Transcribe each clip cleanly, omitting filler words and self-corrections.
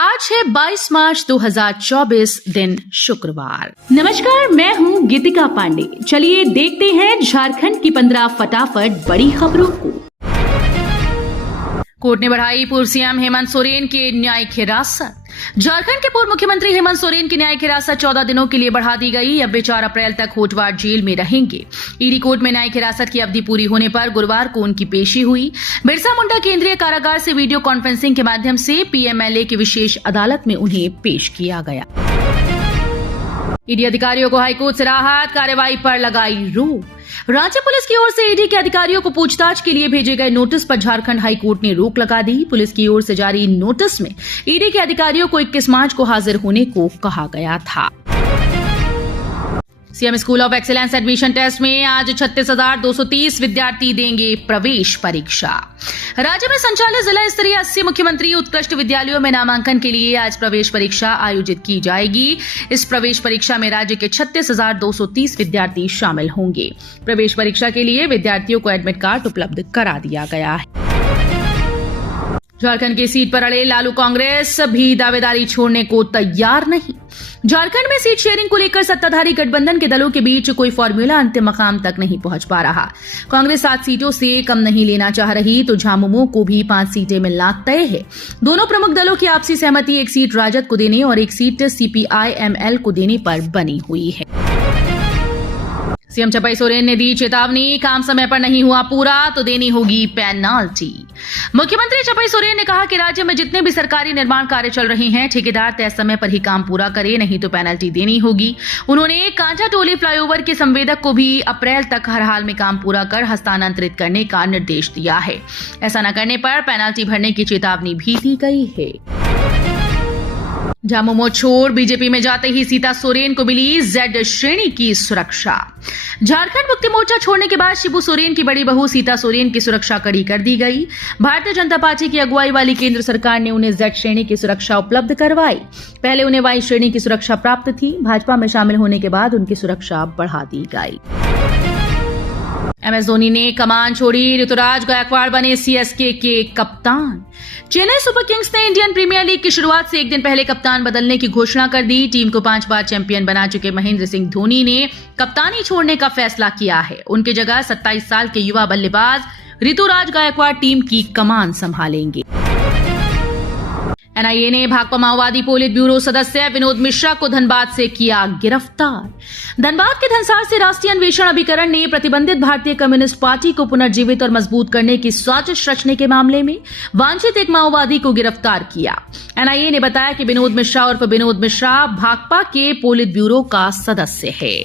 आज है 22 मार्च 2024 दिन शुक्रवार। नमस्कार, मैं हूँ गीतिका पांडे। चलिए देखते हैं झारखंड की 15 फटाफट बड़ी खबरों को। कोर्ट ने बढ़ाई पूर्व सीएम हेमंत सोरेन की न्यायिक हिरासत। झारखंड के पूर्व मुख्यमंत्री हेमंत सोरेन की न्यायिक हिरासत 14 दिनों के लिए बढ़ा दी गई। अब वे 4 अप्रैल तक होटवार जेल में रहेंगे। ईडी कोर्ट में न्यायिक हिरासत की अवधि पूरी होने पर गुरुवार को उनकी पेशी हुई। बिरसा मुंडा केंद्रीय कारागार से वीडियो कॉन्फ्रेंसिंग के माध्यम से पीएमएलए की विशेष अदालत में उन्हें पेश किया गया। ईडी अधिकारियों को हाईकोर्ट से राहत, कार्रवाई पर लगाई रोक। राज्य पुलिस की ओर से ईडी के अधिकारियों को पूछताछ के लिए भेजे गए नोटिस पर झारखंड हाईकोर्ट ने रोक लगा दी। पुलिस की ओर से जारी नोटिस में ईडी के अधिकारियों को 21 मार्च को हाजिर होने को कहा गया था। CM school of excellence admission test में आज 36,230 विद्यार्थी देंगे प्रवेश परीक्षा। राज्य में संचालित जिला स्तरीय 80 मुख्यमंत्री उत्कृष्ट विद्यालयों में नामांकन के लिए आज प्रवेश परीक्षा आयोजित की जाएगी। इस प्रवेश परीक्षा में राज्य के 36,230 विद्यार्थी शामिल होंगे। प्रवेश परीक्षा के लिए विद्यार्थियों को एडमिट कार्ड उपलब्ध करा दिया गया है। झारखंड की सीट पर अड़े लालू कांग्रेस भी दावेदारी छोड़ने को तैयार नहीं। झारखंड में सीट शेयरिंग को लेकर सत्ताधारी गठबंधन के दलों के बीच कोई फॉर्मूला अंतिम मकाम तक नहीं पहुंच पा रहा। कांग्रेस 7 सीटों से कम नहीं लेना चाह रही तो झामुमो को भी 5 सीटें मिलना तय है। दोनों प्रमुख दलों की आपसी सहमति एक सीट राजद को देने और एक सीट सीपीआई-एमएल को देने पर बनी हुई है। सीएम चंपई सोरेन ने दी चेतावनी, काम समय पर नहीं हुआ पूरा तो देनी होगी पेनाल्टी। मुख्यमंत्री चंपई सोरेन ने कहा कि राज्य में जितने भी सरकारी निर्माण कार्य चल रहे हैं, ठेकेदार तय समय पर ही काम पूरा करे, नहीं तो पेनल्टी देनी होगी। उन्होंने कांटा टोली फ्लाईओवर के संवेदक को भी अप्रैल तक हर हाल में काम पूरा कर हस्तांतरित करने का निर्देश दिया है। ऐसा न करने पर पेनल्टी भरने की चेतावनी भी दी गई है। झामुमो छोड़ बीजेपी में जाते ही सीता सोरेन को मिली जेड श्रेणी की सुरक्षा। झारखंड मुक्ति मोर्चा छोड़ने के बाद शिबू सोरेन की बड़ी बहू सीता सोरेन की सुरक्षा कड़ी कर दी गई। भारतीय जनता पार्टी की अगुवाई वाली केंद्र सरकार ने उन्हें जेड श्रेणी की सुरक्षा उपलब्ध करवाई। पहले उन्हें वाई श्रेणी की सुरक्षा प्राप्त थी। भाजपा में शामिल होने के बाद उनकी सुरक्षा बढ़ा दी गई। एमएस धोनी ने कमान छोड़ी, ऋतुराज गायकवाड़ बने सीएसके के कप्तान। चेन्नई सुपर किंग्स ने इंडियन प्रीमियर लीग की शुरुआत से एक दिन पहले कप्तान बदलने की घोषणा कर दी। टीम को 5 बार चैंपियन बना चुके महेंद्र सिंह धोनी ने कप्तानी छोड़ने का फैसला किया है। उनकी जगह 27 साल के युवा बल्लेबाज ऋतुराज गायकवाड़ टीम की कमान संभालेंगे। एनआईए ने भाकपा माओवादी पोलित ब्यूरो सदस्य विनोद मिश्रा को धनबाद से किया गिरफ्तार। धनबाद के धनसार से राष्ट्रीय अन्वेषण अभिकरण ने प्रतिबंधित भारतीय कम्युनिस्ट पार्टी को पुनर्जीवित और मजबूत करने की साजिश रचने के मामले में वांछित एक माओवादी को गिरफ्तार किया। एनआईए ने बताया कि विनोद मिश्रा उर्फ विनोद मिश्रा भाकपा के पोलित ब्यूरो का सदस्य है।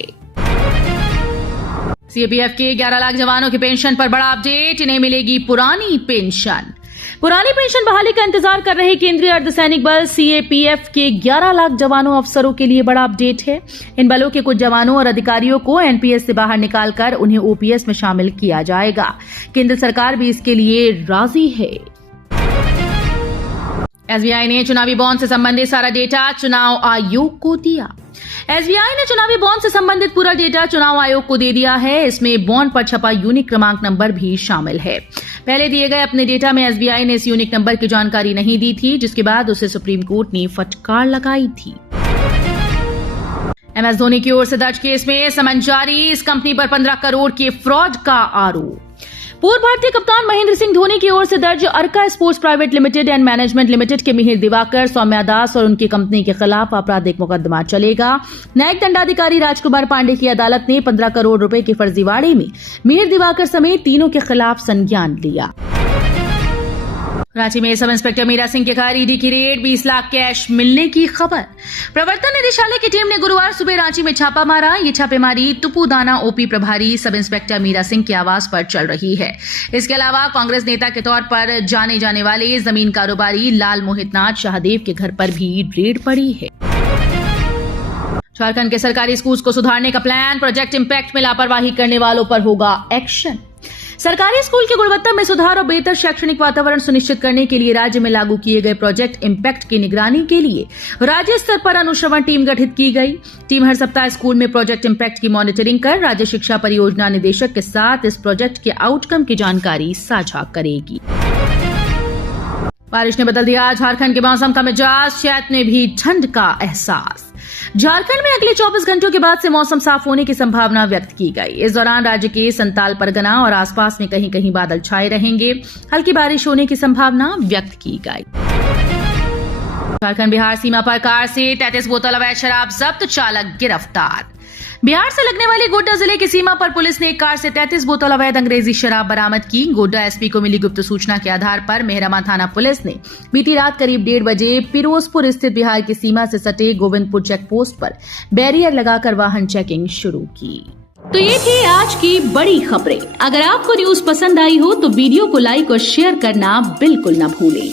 सीएपीएफ के 11 लाख जवानों की पेंशन पर बड़ा अपडेट, इन्हें मिलेगी पुरानी पेंशन। पुरानी पेंशन बहाली का इंतजार कर रहे केंद्रीय अर्धसैनिक बल सीएपीएफ के 11 लाख जवानों अफसरों के लिए बड़ा अपडेट है। इन बलों के कुछ जवानों और अधिकारियों को एनपीएस से बाहर निकालकर उन्हें ओपीएस में शामिल किया जाएगा। केंद्र सरकार भी इसके लिए राजी है। एसबीआई ने चुनावी बॉन्ड से संबंधित सारा डेटा चुनाव आयोग को दिया। एसबीआई ने चुनावी बॉन्ड से संबंधित पूरा डेटा चुनाव आयोग को दे दिया है। इसमें बॉन्ड पर छपा यूनिक क्रमांक नंबर भी शामिल है। पहले दिए गए अपने डेटा में एसबीआई ने इस यूनिक नंबर की जानकारी नहीं दी थी, जिसके बाद उसे सुप्रीम कोर्ट ने फटकार लगाई थी। एमएस धोनी की ओर से दर्ज केस में समन जारी, इस कंपनी पर 15 करोड़ के फ्रॉड का आरोप। पूर्व भारतीय कप्तान महेंद्र सिंह धोनी की ओर से दर्ज Arka sports private limited and management limited के मिहिर दिवाकर, सौम्या दास और उनकी कंपनी के खिलाफ आपराधिक मुकदमा चलेगा। न्यायिक दंडाधिकारी राजकुमार पांडे की अदालत ने 15 करोड़ रुपए के फर्जीवाड़े में मिहिर दिवाकर समेत तीनों के खिलाफ संज्ञान लिया। रांची में सब इंस्पेक्टर मीरा सिंह के घर ईडी की रेड, 20 लाख कैश मिलने की खबर। प्रवर्तन निदेशालय की टीम ने गुरुवार सुबह रांची में छापा मारा। ये छापेमारी तुपुदाना ओपी प्रभारी सब इंस्पेक्टर मीरा सिंह के आवास पर चल रही है। इसके अलावा कांग्रेस नेता के तौर पर जाने जाने वाले जमीन कारोबारी लाल मोहितनाथ शाहदेव के घर पर भी रेड पड़ी है। झारखंड के सरकारी स्कूल्स को सुधारने का प्लान, प्रोजेक्ट इंपैक्ट में लापरवाही करने वालों पर होगा एक्शन। सरकारी स्कूल की गुणवत्ता में सुधार और बेहतर शैक्षणिक वातावरण सुनिश्चित करने के लिए राज्य में लागू किए गए प्रोजेक्ट इंपैक्ट की निगरानी के लिए राज्य स्तर पर अनुश्रवण टीम गठित की गई। टीम हर सप्ताह स्कूल में प्रोजेक्ट इंपैक्ट की मॉनिटरिंग कर राज्य शिक्षा परियोजना निदेशक के साथ इस प्रोजेक्ट के आउटकम की जानकारी साझा करेगी। बारिश ने बदल दिया झारखंड के मौसम का मिजाज, शहद में भी ठंड का एहसास। झारखंड में अगले 24 घंटों के बाद से मौसम साफ होने की संभावना व्यक्त की गई। इस दौरान राज्य के संताल परगना और आसपास में कहीं कहीं बादल छाए रहेंगे। हल्की बारिश होने की संभावना व्यक्त की गई। झारखंड बिहार सीमा पर कार से 33 बोतल अवैध शराब जब्त, चालक गिरफ्तार। बिहार से लगने वाली गोड्डा जिले की सीमा पर पुलिस ने एक कार से 33 बोतल अवैध अंग्रेजी शराब बरामद की। गोड्डा एसपी को मिली गुप्त सूचना के आधार पर मेहरमा थाना पुलिस ने बीती रात करीब 1:30 बजे फिरोजपुर स्थित बिहार की सीमा से सटे गोविंदपुर चेक पोस्ट पर बैरियर लगाकर वाहन चेकिंग शुरू की। तो ये थी आज की बड़ी खबरें। अगर आपको न्यूज पसंद आई हो तो वीडियो को लाइक और शेयर करना बिल्कुल न भूलें।